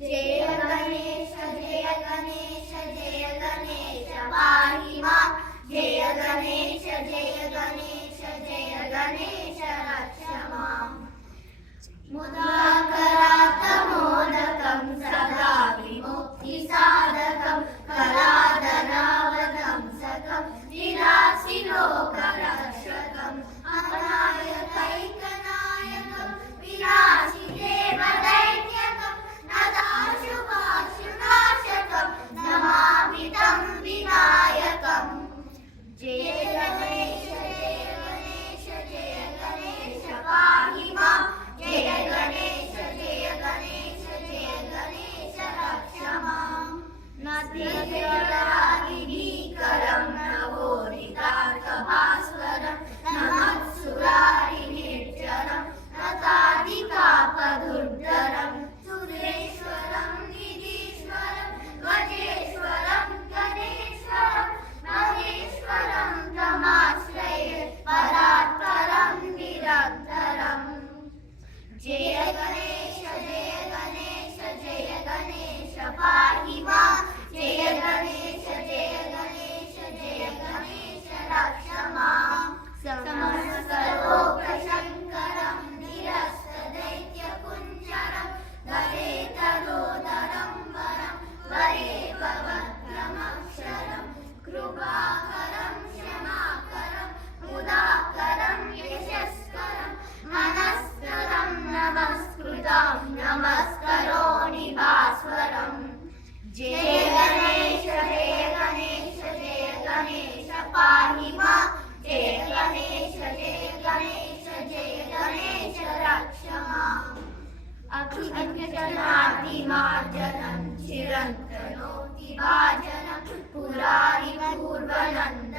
जय गणेश जय गणेश जय गणेश पाहि मां जय गणेश जय गणेश जय गणेश रक्ष माम् मुदाकरात् मोदकं सदा विमुक्तिसाधकं कलाधरावतंसकं विलासिलोकरक्षकम् अनायकैकनायकं विलासिदेवदैत्यकं नताशुभाशुनाशकं नमामि तं विनायकम् जय गणेश पाहि मां जय गणेश जय गणेश जय गणेश रक्ष माम् नतिभीकरं नवोदितार्थभास्वरं नमत्सुरारिनिर्जरं नतादिकापदुर्धरं सुरेश्वरं निधीश्वरं गजेश्वरं गणेश्वरं महेश्वरं तमाश्रये परात्परं निरन्तरम् जय गणेश पाहि मां जय गणेश जय गणेश रक्ष माम् समस्तलोकशङ्करं निरस्तदैत्यकुञ्जरं गरे तरोदरं वरं वरे भवत्रमक्षरं कृपाकरं क्षमाकरं मुदाकरं यशस्करं मनस्करं नमस्कृतं नमस्करोमि भास्वरम् जय गणेश पाहि मां जय गणेश जय गणेश रक्ष माम् अखिलजनार्दिमार्जनं चिरन्तनोति भाजनं पुरारिपूर्वनन्दनं